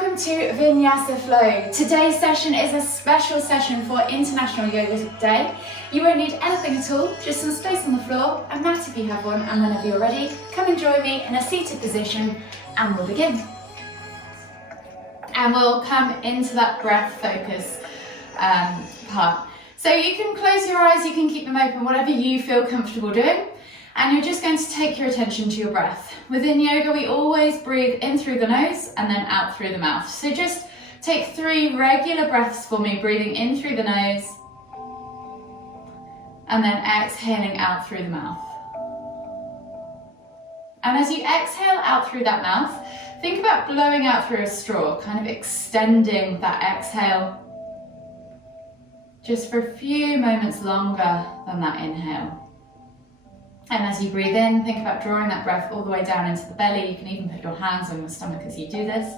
welcome to Vinyasa Flow. Today's session is a special session for International Yoga Day. You won't need anything at all, just some space on the floor, a mat if you have one, and whenever you're ready, come and join me in a seated position and we'll begin. And we'll come into that breath focus part. So you can close your eyes, you can keep them open, whatever you feel comfortable doing. And you're just going to take your attention to your breath. Within yoga, we always breathe in through the nose and then out through the mouth. So just take 3 regular breaths for me, breathing in through the nose and then exhaling out through the mouth. And as you exhale out through that mouth, think about blowing out through a straw, kind of extending that exhale just for a few moments longer than that inhale. And as you breathe in, think about drawing that breath all the way down into the belly. You can even put your hands on your stomach as you do this.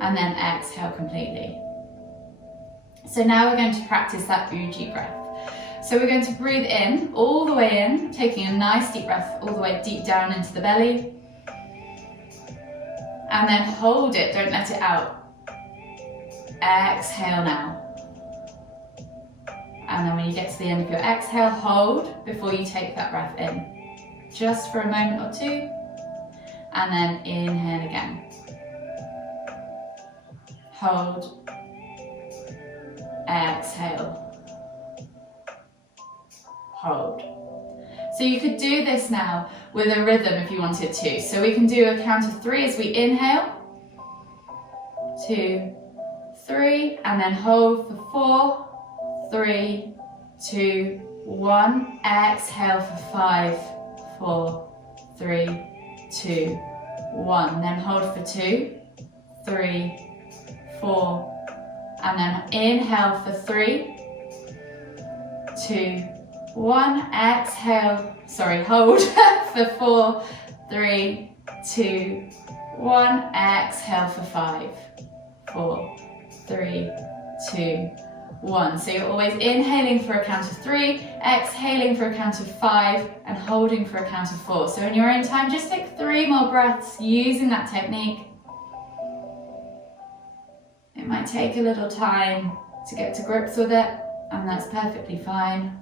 And then exhale completely. So now we're going to practice that Ujjayi breath. So we're going to breathe in, all the way in, taking a nice deep breath all the way deep down into the belly. And then hold it, don't let it out. Exhale now. And then when you get to the end of your exhale, hold before you take that breath in. Just for a moment or two. And then inhale again. Hold. Exhale. Hold. So you could do this now with a rhythm if you wanted to. So we can do a count of 3 as we inhale. 2, 3, and then hold for 4. 3, 2, 1. Exhale for 5, 4, 3, 2, 1. Then hold for 2, 3, 4, and then inhale for 3, 2, 1. Exhale, hold for 4, 3, 2, 1. Exhale for 5, 4, 3, 2, 1. So you're always inhaling for a count of 3, exhaling for a count of 5, and holding for a count of 4. So in your own time, just take 3 more breaths using that technique. It might take a little time to get to grips with it, and that's perfectly fine.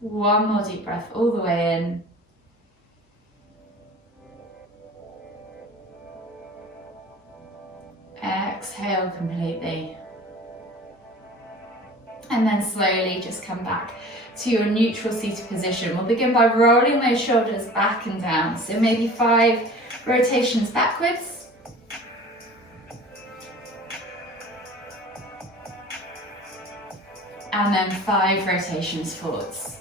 One more deep breath all the way in. Exhale completely. And then slowly just come back to your neutral seated position. We'll begin by rolling those shoulders back and down. So maybe 5 rotations backwards. And then 5 rotations forwards.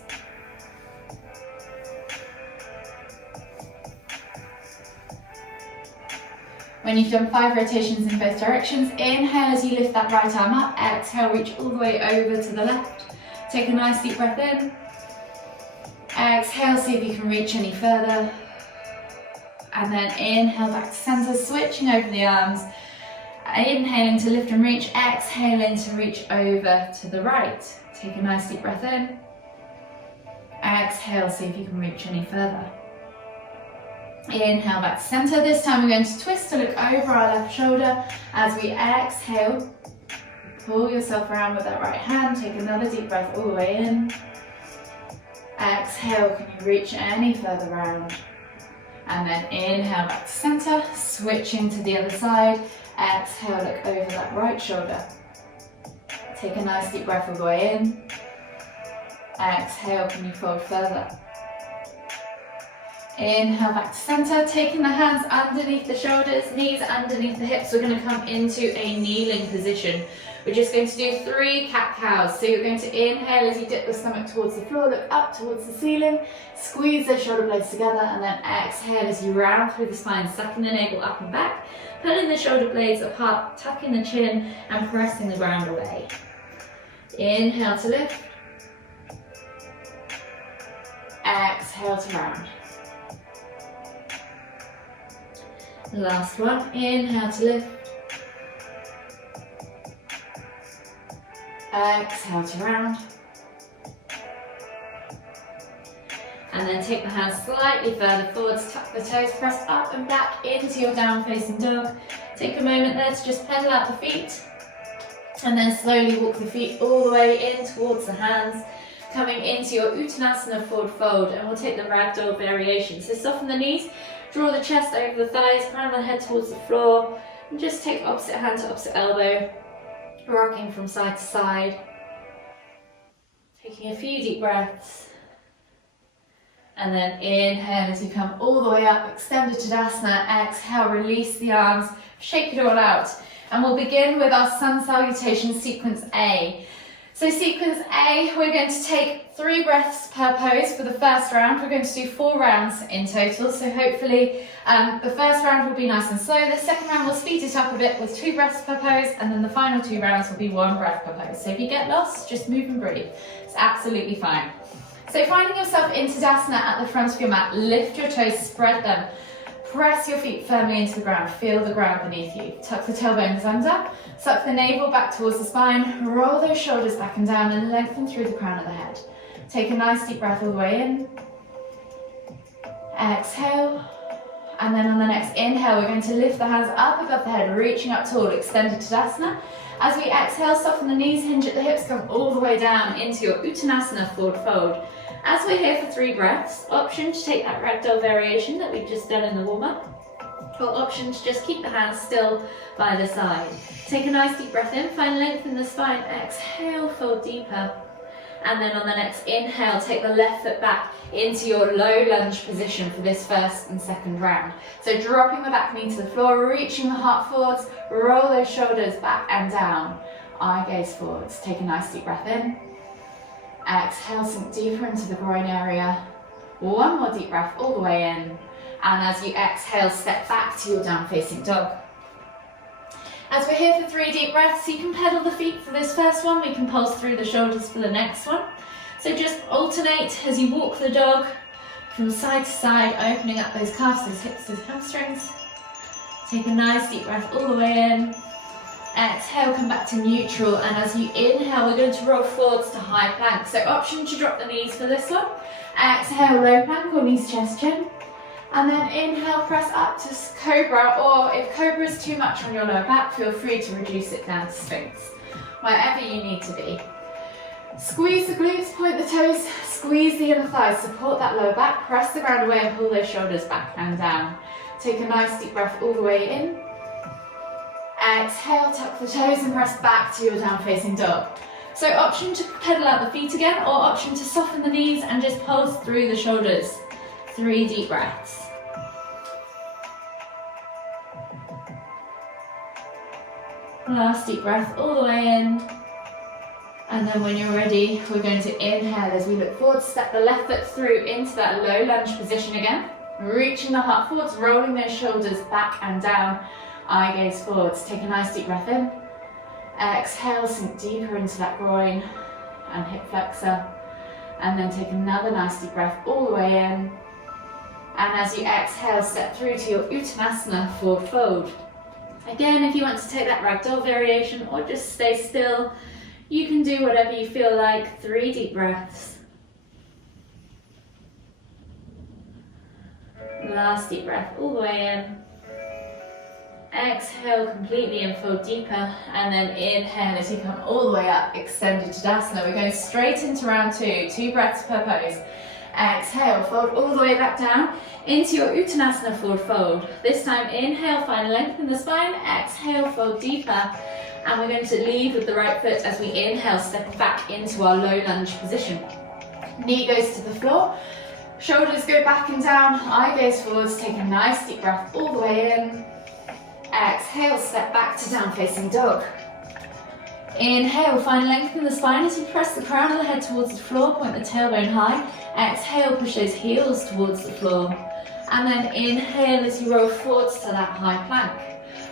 When you've done 5 rotations in both directions, inhale as you lift that right arm up, exhale, reach all the way over to the left. Take a nice deep breath in. Exhale, see if you can reach any further. And then inhale back to center, switching over the arms. Inhaling to lift and reach, exhaling to reach over to the right. Take a nice deep breath in. Exhale, see if you can reach any further. Inhale back to center. This time we're going to twist to look over our left shoulder. As we exhale, pull yourself around with that right hand. Take another deep breath all the way in. Exhale, can you reach any further round? And then inhale back to center, switching to the other side. Exhale, look over that right shoulder. Take a nice deep breath all the way in. Exhale, can you fold further? Inhale back to center, taking the hands underneath the shoulders, knees underneath the hips. We're going to come into a kneeling position. We're just going to do 3 cat-cows. So you're going to inhale as you dip the stomach towards the floor, look up towards the ceiling, squeeze the shoulder blades together, and then exhale as you round through the spine, sucking the navel up and back, pulling the shoulder blades apart, tucking the chin, and pressing the ground away. Inhale to lift. Exhale to round. Last one, inhale to lift. Exhale to round. And then take the hands slightly further forwards, tuck the toes, press up and back into your down facing dog. Take a moment there to just pedal out the feet. And then slowly walk the feet all the way in towards the hands, coming into your Uttanasana forward fold. And we'll take the ragdoll variation. So soften the knees, draw the chest over the thighs, crown of the head towards the floor. And just take opposite hand to opposite elbow, rocking from side to side. Taking a few deep breaths. And then inhale as you come all the way up, extended Tadasana. Exhale, release the arms, shake it all out. And we'll begin with our sun salutation sequence A. So sequence A, we're going to take 3 breaths per pose for the first round. We're going to do 4 rounds in total. So hopefully the first round will be nice and slow. The second round we'll speed it up a bit with 2 breaths per pose. And then the final 2 rounds will be 1 breath per pose. So if you get lost, just move and breathe. It's absolutely fine. So finding yourself in Tadasana at the front of your mat, lift your toes, spread them. Press your feet firmly into the ground, feel the ground beneath you. Tuck the tailbones under, suck the navel back towards the spine, roll those shoulders back and down and lengthen through the crown of the head. Take a nice deep breath all the way in. Exhale. And then on the next inhale, we're going to lift the hands up above the head, reaching up tall, extended Tadasana. As we exhale, soften the knees, hinge at the hips, come all the way down into your Uttanasana forward fold. As we're here for 3 breaths, option to take that ragdoll variation that we've just done in the warm-up, or option to just keep the hands still by the side. Take a nice deep breath in, find length in the spine, exhale, fold deeper. And then on the next inhale, take the left foot back into your low lunge position for this first and second round. So dropping the back knee to the floor, reaching the heart forwards, roll those shoulders back and down. Eye gaze forwards, take a nice deep breath in. Exhale, sink deeper into the groin area. 1 more deep breath all the way in. And as you exhale, step back to your down facing dog. As we're here for 3 deep breaths, you can pedal the feet for this first one. We can pulse through the shoulders for the next one. So just alternate as you walk the dog from side to side, opening up those calves, those hips, those hamstrings. Take a nice deep breath all the way in. Exhale, come back to neutral, and as you inhale, we're going to roll forwards to high plank. So option to drop the knees for this one. Exhale, low plank or knees, chest, chin. And then inhale, press up to cobra, or if cobra is too much on your lower back, feel free to reduce it down to sphinx, wherever you need to be. Squeeze the glutes, point the toes, squeeze the inner thighs, support that lower back, press the ground away and pull those shoulders back and down. Take a nice deep breath all the way in. Exhale, tuck the toes and press back to your down facing dog. So option to pedal out the feet again, or option to soften the knees and just pulse through the shoulders. 3 deep breaths. Last deep breath all the way in. And then when you're ready, we're going to inhale as we look forward, step the left foot through into that low lunge position again. Reaching the heart forwards, rolling those shoulders back and down. Eye gaze forwards. Take a nice deep breath in. Exhale, sink deeper into that groin and hip flexor. And then take another nice deep breath all the way in. And as you exhale, step through to your Uttanasana forward fold. Again, if you want to take that ragdoll variation or just stay still, you can do whatever you feel like. 3 deep breaths. Last deep breath all the way in. Exhale completely and fold deeper, and then inhale as you come all the way up, extended Tadasana. We're going straight into round 2, 2 breaths per pose. Exhale, fold all the way back down into your Uttanasana forward fold. This time inhale, find length in the spine, exhale, fold deeper, and we're going to lead with the right foot as we inhale, step back into our low lunge position. Knee goes to the floor, shoulders go back and down, eye gaze forwards, take a nice deep breath all the way in. Exhale, step back to down facing dog. Inhale, find length in the spine as you press the crown of the head towards the floor, point the tailbone high. Exhale, push those heels towards the floor. And then inhale as you roll forwards to that high plank.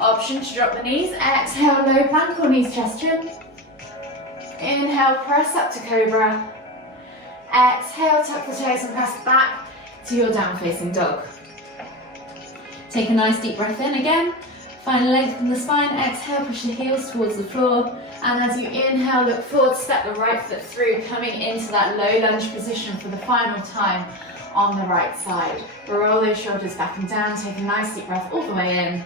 Option to drop the knees. Exhale, low plank or knees, chest, chin. Inhale, press up to cobra. Exhale, tuck the toes and press back to your down facing dog. Take a nice deep breath in again. Find length in the spine. Exhale, push the heels towards the floor. And as you inhale, look forward, step the right foot through, coming into that low lunge position for the final time on the right side. Roll those shoulders back and down. Take a nice deep breath all the way in.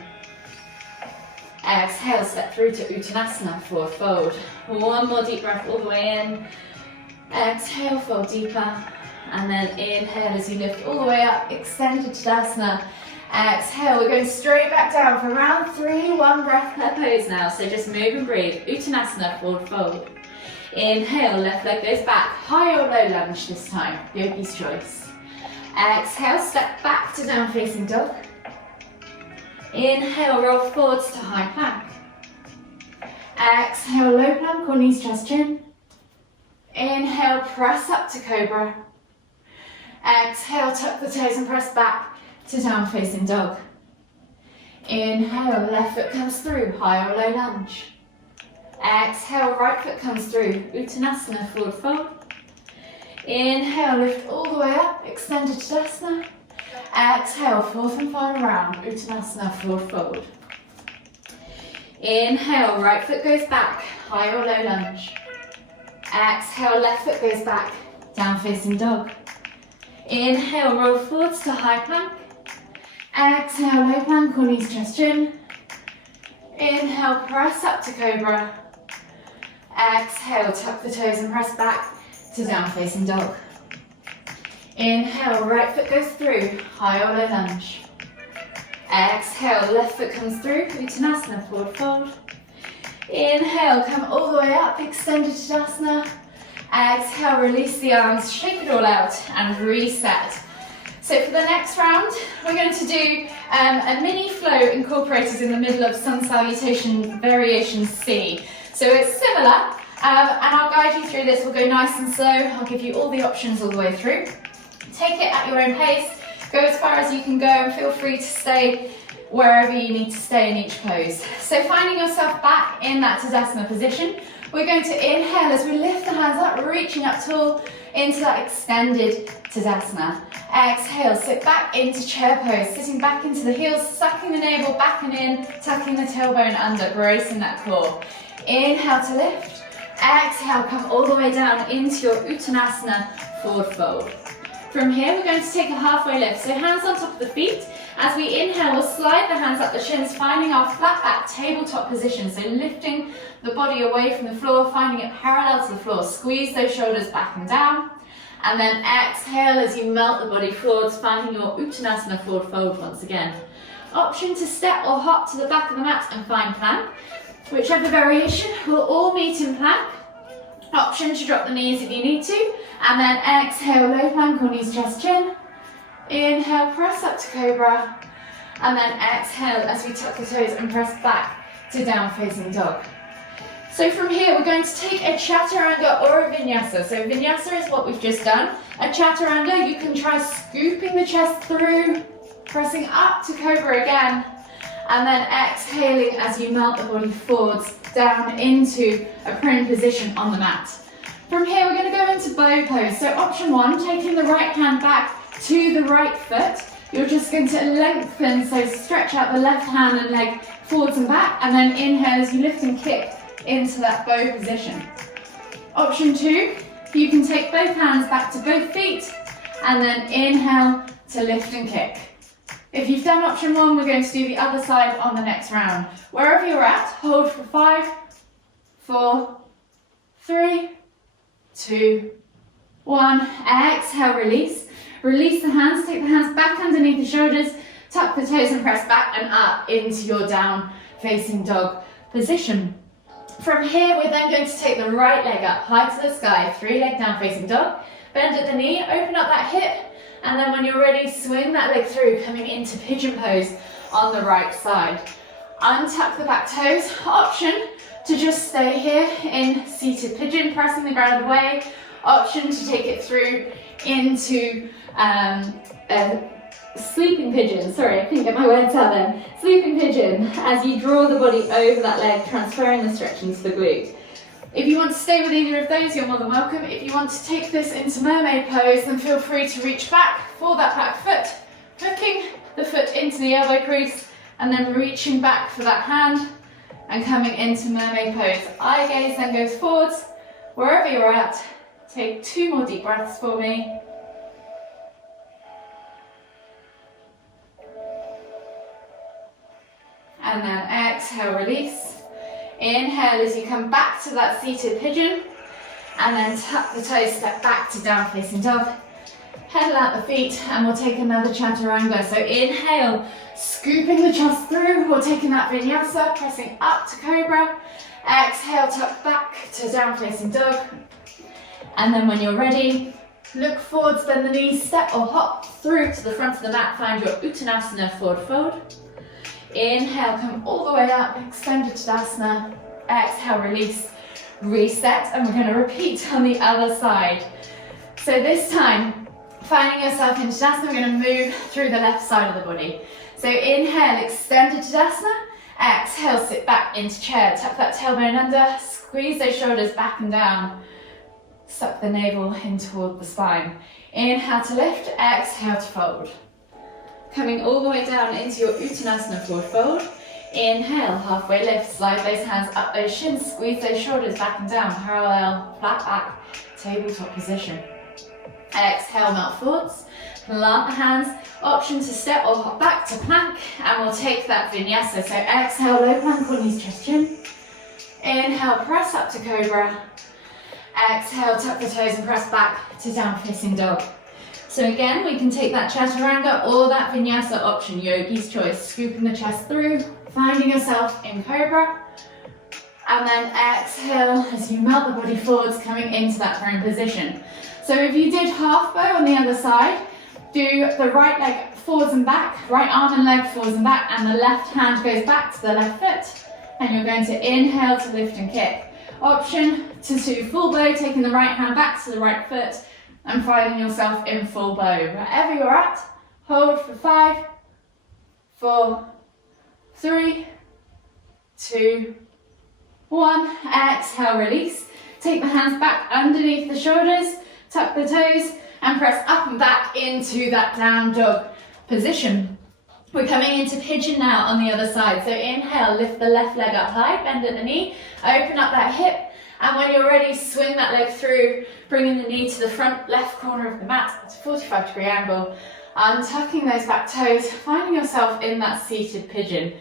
Exhale, step through to Uttanasana, forward fold. One more deep breath all the way in. Exhale, fold deeper. And then inhale as you lift all the way up, extended Tadasana. Exhale, we're going straight back down for round 3, 1 breath per pose now. So just move and breathe. Uttanasana, forward fold. Inhale, left leg goes back. High or low lunge this time, yogi's choice. Exhale, step back to down facing dog. Inhale, roll forwards to high plank. Exhale, low plank or knees, chest, chin. Inhale, press up to cobra. Exhale, tuck the toes and press back to down facing dog. Inhale, left foot comes through, high or low lunge. Exhale, right foot comes through, Uttanasana, forward fold. Inhale, lift all the way up, extended Tadasana. Exhale, fourth and final round, Uttanasana, forward fold. Inhale, right foot goes back, high or low lunge. Exhale, left foot goes back, down facing dog. Inhale, roll forwards to high plank. Exhale, low plank or knees, chest, chin. Inhale, press up to cobra. Exhale, tuck the toes and press back to down facing dog. Inhale, right foot goes through, high or low lunge. Exhale, left foot comes through, Uttanasana, forward fold. Inhale, come all the way up, extended Tadasana. Exhale, release the arms, shake it all out and reset. So for the next round, we're going to do a mini flow incorporated in the middle of sun salutation variation C. So it's similar, and I'll guide you through this. We'll go nice and slow. I'll give you all the options all the way through. Take it at your own pace, go as far as you can go, and feel free to stay wherever you need to stay in each pose. So finding yourself back in that Tadasana position, we're going to inhale as we lift the hands up, reaching up tall into that extended Tadasana. Exhale, sit back into chair pose, sitting back into the heels, sucking the navel back and in, tucking the tailbone under, bracing that core. Inhale to lift. Exhale, come all the way down into your Uttanasana, forward fold. From here, we're going to take a halfway lift. So hands on top of the feet. As we inhale, we'll slide the hands up the shins, finding our flat back tabletop position. So lifting the body away from the floor, finding it parallel to the floor. Squeeze those shoulders back and down. And then exhale as you melt the body forwards, finding your Uttanasana, forward fold once again. Option to step or hop to the back of the mat and find plank. Whichever variation, we'll all meet in plank. Option to drop the knees if you need to. And then exhale, low plank or knees, chest, chin. Inhale, press up to cobra. And then exhale as we tuck the toes and press back to down facing dog. So from here, we're going to take a chaturanga or a vinyasa. So vinyasa is what we've just done. A chaturanga, you can try scooping the chest through, pressing up to cobra again, and then exhaling as you melt the body forwards down into a prone position on the mat. From here, we're going to go into bow pose. So option 1, taking the right hand back to the right foot. You're just going to lengthen, so stretch out the left hand and leg forwards and back, and then inhale as you lift and kick into that bow position. Option 2, you can take both hands back to both feet, and then inhale to lift and kick. If you've done option 1, we're going to do the other side on the next round. Wherever you're at, hold for 5, 4, 3, 2, 1. Exhale, release. Release the hands, take the hands back underneath the shoulders, tuck the toes and press back and up into your down facing dog position. From here, we're then going to take the right leg up, high to the sky, 3 leg down facing dog. Bend at the knee, open up that hip, and then when you're ready, swing that leg through, coming into pigeon pose on the right side. Untuck the back toes. Option to just stay here in seated pigeon, pressing the ground away. Option to take it through into sleeping pigeon. Sorry, I couldn't get my words out then. Sleeping pigeon, as you draw the body over that leg, transferring the stretch into the glute. If you want to stay with either of those, you're more than welcome. If you want to take this into mermaid pose, then feel free to reach back for that back foot, hooking the foot into the elbow crease, and then reaching back for that hand and coming into mermaid pose. Eye gaze then goes forwards. Wherever you're at, take 2 more deep breaths for me. And then exhale, release. Inhale as you come back to that seated pigeon, and then tuck the toes, step back to down facing dog. Pedal out the feet, and we'll take another chaturanga. So inhale, scooping the chest through, we're taking that vinyasa, pressing up to cobra. Exhale, tuck back to down facing dog. And then when you're ready, look forwards, bend the knees, step or hop through to the front of the mat, find your Uttanasana forward fold. Inhale, come all the way up, extended Tadasana. Exhale, release, reset, and we're going to repeat on the other side. So this time, finding yourself in Tadasana, we're going to move through the left side of the body. So inhale, extended Tadasana. Exhale, sit back into chair, tuck that tailbone under, squeeze those shoulders back and down. Suck the navel in toward the spine. Inhale to lift, exhale to fold. Coming all the way down into your Uttanasana forward fold. Inhale, halfway lift, slide those hands up those shins, squeeze those shoulders back and down, parallel, flat back, tabletop position. Exhale, melt forwards, plant the hands, option to step or hop back to plank, and we'll take that vinyasa. So exhale, low plank or knees, chest, chin. Inhale, press up to cobra. Exhale, tuck the toes and press back to down facing dog. So again, we can take that chaturanga or that vinyasa option, yogi's choice, scooping the chest through, finding yourself in cobra, and then exhale as you melt the body forwards, coming into that prone position. So if you did half bow on the other side, do the right leg forwards and back, right arm and leg forwards and back, and the left hand goes back to the left foot, and you're going to inhale to lift and kick. Option to do full bow, taking the right hand back to the right foot, and finding yourself in full bow. Wherever you're at, hold for 5, 4, 3, 2, 1. Exhale, release. Take the hands back underneath the shoulders, tuck the toes, and press up and back into that down dog position. We're coming into pigeon now on the other side. So inhale, lift the left leg up high, bend at the knee, open up that hip, and when you're ready, swing that leg through, bringing the knee to the front left corner of the mat. It's a 45-degree angle. Untucking those back toes, finding yourself in that seated pigeon.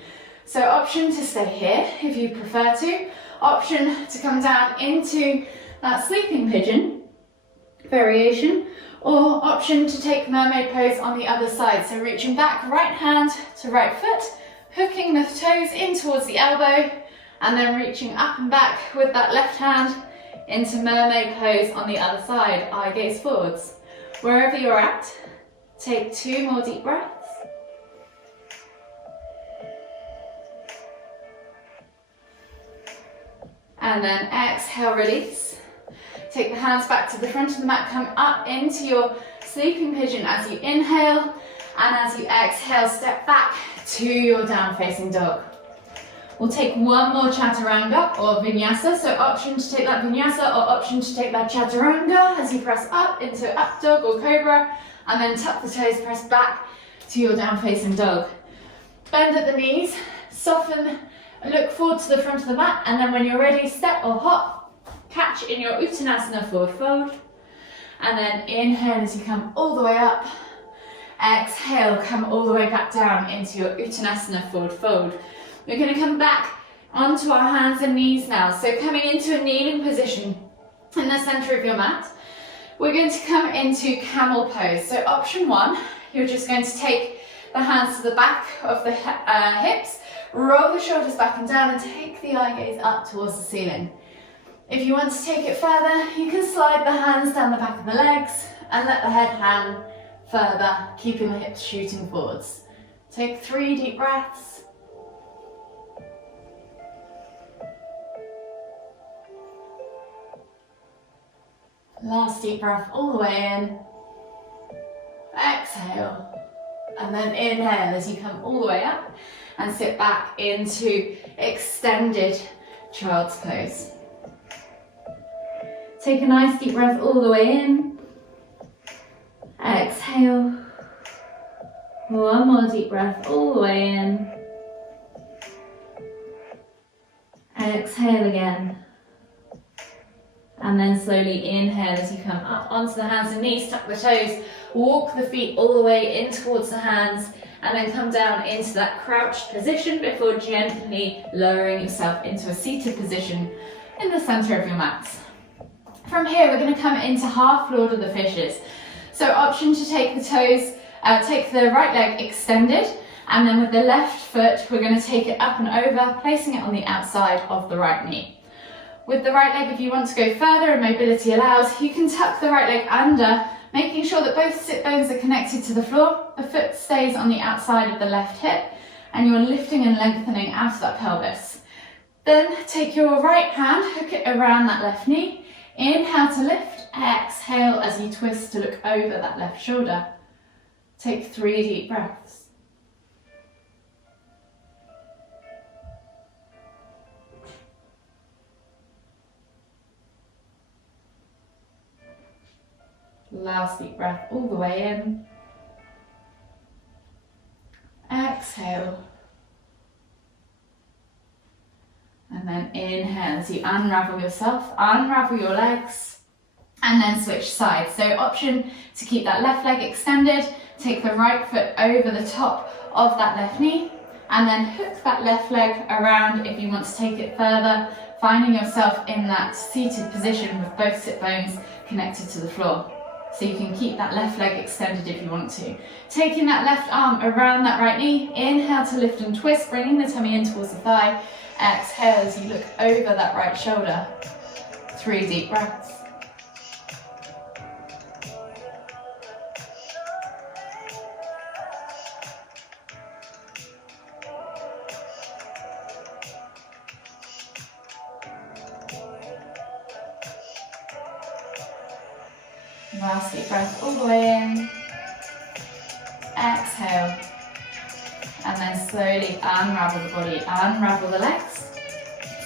So option to stay here if you prefer to. Option to come down into that sleeping pigeon variation, or option to take mermaid pose on the other side. So reaching back, right hand to right foot, hooking the toes in towards the elbow, and then reaching up and back with that left hand into mermaid pose on the other side. Eye gaze forwards. Wherever you're at, take 2 more deep breaths. And then exhale, release. Take the hands back to the front of the mat, come up into your sleeping pigeon as you inhale, and as you exhale, step back to your down facing dog. We'll take 1 more chaturanga or vinyasa, so option to take that vinyasa or option to take that chaturanga as you press up into up dog or cobra, and then tuck the toes, press back to your down facing dog. Bend at the knees, soften, look forward to the front of the mat, and then when you're ready, step or hop, catch in your Uttanasana forward fold, and then inhale as you come all the way up, exhale, come all the way back down into your Uttanasana forward fold. We're going to come back onto our hands and knees now. So coming into a kneeling position in the center of your mat, we're going to come into camel pose. So option 1, you're just going to take the hands to the back of the hips, roll the shoulders back and down, and take the eye gaze up towards the ceiling. If you want to take it further, you can slide the hands down the back of the legs and let the head hang further, keeping the hips shooting forwards. Take 3 deep breaths. Last deep breath all the way in. Exhale. And then inhale as you come all the way up and sit back into extended child's pose. Take a nice deep breath all the way in. Exhale. One more deep breath all the way in. Exhale again. And then slowly inhale as you come up onto the hands and knees, tuck the toes, walk the feet all the way in towards the hands, and then come down into that crouched position before gently lowering yourself into a seated position in the center of your mat. From here, we're going to come into half Lord of the Fishes. So option to take the toes, take the right leg extended, and then with the left foot, we're going to take it up and over, placing it on the outside of the right knee. With the right leg, if you want to go further and mobility allows, you can tuck the right leg under, making sure that both sit bones are connected to the floor, the foot stays on the outside of the left hip, and you're lifting and lengthening out of that pelvis. Then take your right hand, hook it around that left knee, inhale to lift, exhale as you twist to look over that left shoulder. Take 3 deep breaths. Last deep breath all the way in. Exhale. And then inhale as you unravel yourself, unravel your legs, and then switch sides. So option to keep that left leg extended, take the right foot over the top of that left knee, and then hook that left leg around if you want to take it further, finding yourself in that seated position with both sit bones connected to the floor. So you can keep that left leg extended if you want to. Taking that left arm around that right knee, inhale to lift and twist, bringing the tummy in towards the thigh. Exhale as you look over that right shoulder. 3 deep breaths. Last deep breath all the way in. Exhale. And then slowly unravel the body, unravel the legs.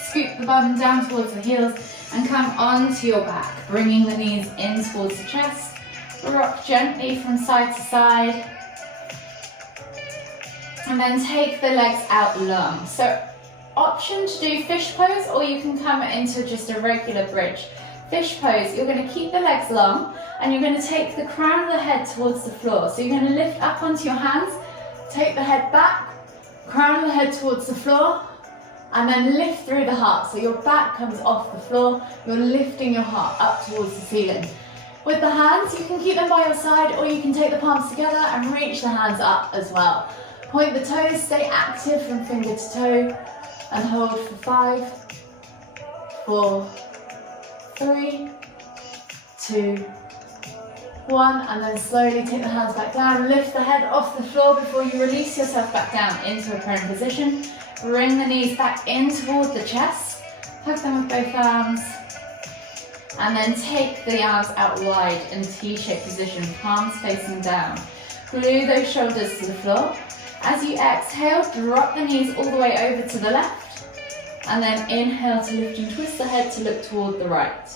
Scoop the bum down towards the heels and come onto your back, bringing the knees in towards the chest. Rock gently from side to side. And then take the legs out long. So option to do fish pose, or you can come into just a regular bridge. Fish pose, you're going to keep the legs long and you're going to take the crown of the head towards the floor. So you're going to lift up onto your hands, take the head back, crown of the head towards the floor, and then lift through the heart. So your back comes off the floor, you're lifting your heart up towards the ceiling. With the hands, you can keep them by your side or you can take the palms together and reach the hands up as well. Point the toes, stay active from finger to toe, and hold for 5, 4, 3, 2, 1, and then slowly take the hands back down, lift the head off the floor before you release yourself back down into a prone position. Bring the knees back in toward the chest, hug them with both arms, and then take the arms out wide in T-shaped position, palms facing down. Glue those shoulders to the floor. As you exhale, drop the knees all the way over to the left, and then inhale to lift and twist the head to look toward the right.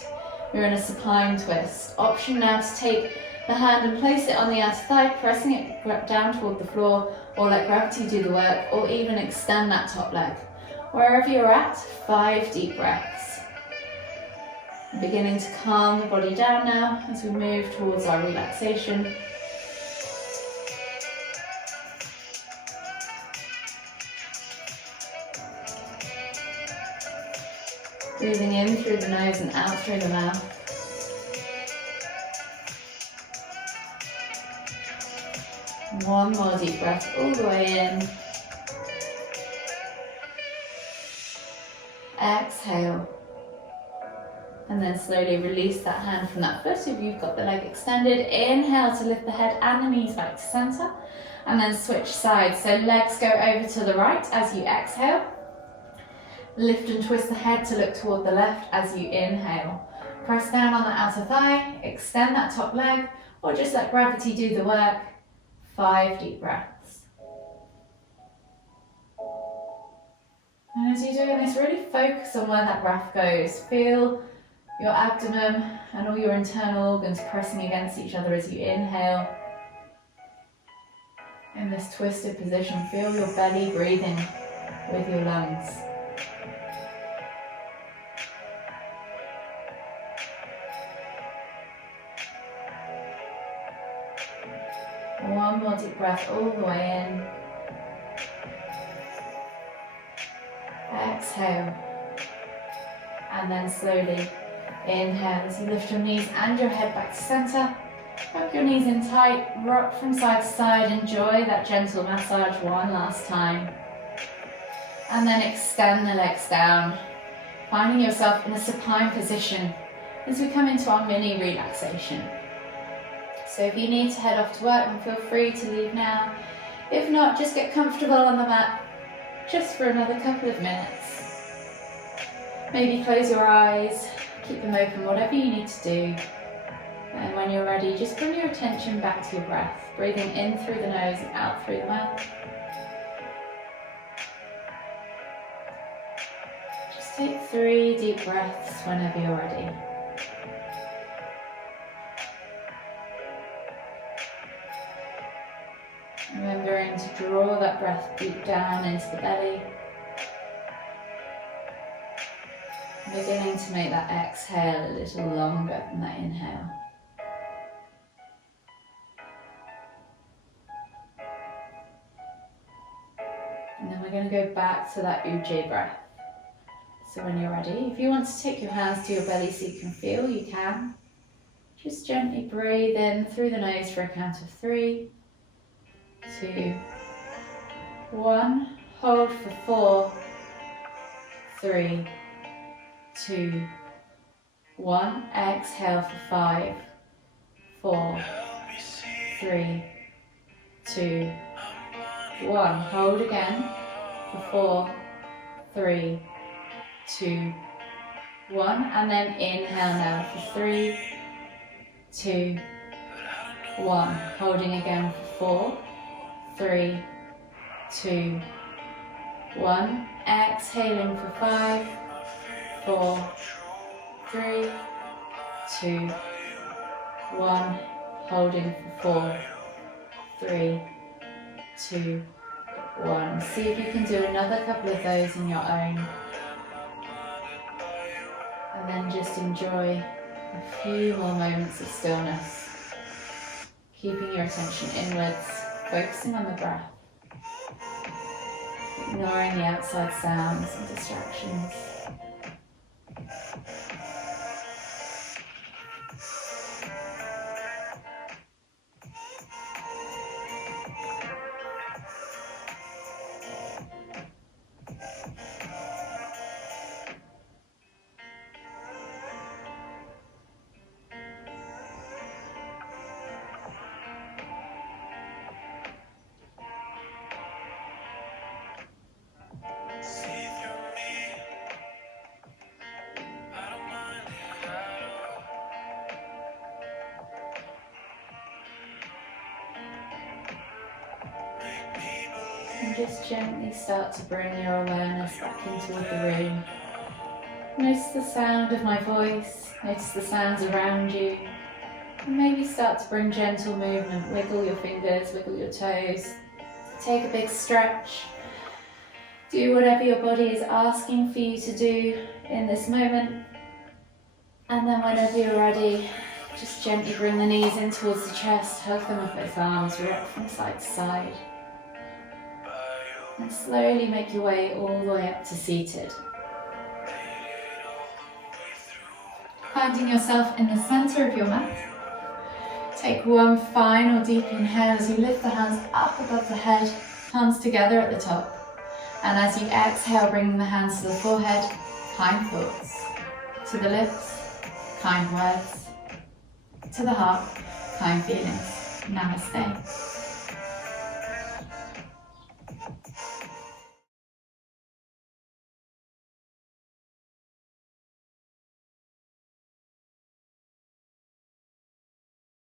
We're in a supine twist. Option now to take the hand and place it on the outer thigh, pressing it down toward the floor, or let gravity do the work, or even extend that top leg. Wherever you're at, 5 deep breaths. Beginning to calm the body down now as we move towards our relaxation. Breathing in through the nose and out through the mouth. One more deep breath all the way in. Exhale. And then slowly release that hand from that foot if you've got the leg extended. Inhale to lift the head and the knees back to center. And then switch sides. So legs go over to the right as you exhale. Lift and twist the head to look toward the left as you inhale. Press down on the outer thigh, extend that top leg, or just let gravity do the work. 5 deep breaths. And as you're doing this, really focus on where that breath goes. Feel your abdomen and all your internal organs pressing against each other as you inhale. In this twisted position, feel your belly breathing with your lungs. One more deep breath all the way in. Exhale. And then slowly inhale as you lift your knees and your head back to center. Rock your knees in tight, rock from side to side. Enjoy that gentle massage one last time. And then extend the legs down, finding yourself in a supine position as we come into our mini relaxation. So if you need to head off to work, then feel free to leave now. If not, just get comfortable on the mat just for another couple of minutes. Maybe close your eyes, keep them open, whatever you need to do. And when you're ready, just bring your attention back to your breath, breathing in through the nose and out through the mouth. Just take 3 deep breaths whenever you're ready. Remembering to draw that breath deep down into the belly. Beginning to make that exhale a little longer than that inhale. And then we're going to go back to that Ujjayi breath. So when you're ready, if you want to take your hands to your belly so you can feel, you can. Just gently breathe in through the nose for a count of 3, 2, 1. Hold for 4, 3, 2, 1. Exhale for 5, 4, 3, 2, 1. Hold again for 4, 3, 2, 1. And then inhale now for 3, 2, 1. Holding again for 4, 3, 2, 1. Exhaling for 5, 4, 3, 2, 1. Holding for 4, 3, 2, 1. See if you can do another couple of those on your own. And then just enjoy a few more moments of stillness. Keeping your attention inwards, focusing on the breath. Ignoring the outside sounds and distractions. And just gently start to bring your awareness back into the room. Notice the sound of my voice, notice the sounds around you, and maybe start to bring gentle movement. Wiggle your fingers, wiggle your toes, take a big stretch. Do whatever your body is asking for you to do in this moment. And then whenever you're ready, just gently bring the knees in towards the chest, hug them with both arms, rock from side to side. And slowly make your way all the way up to seated. Finding yourself in the center of your mat. Take one final deep inhale as you lift the hands up above the head, palms together at the top. And as you exhale, bringing the hands to the forehead, kind thoughts. To the lips, kind words. To the heart, kind feelings. Namaste.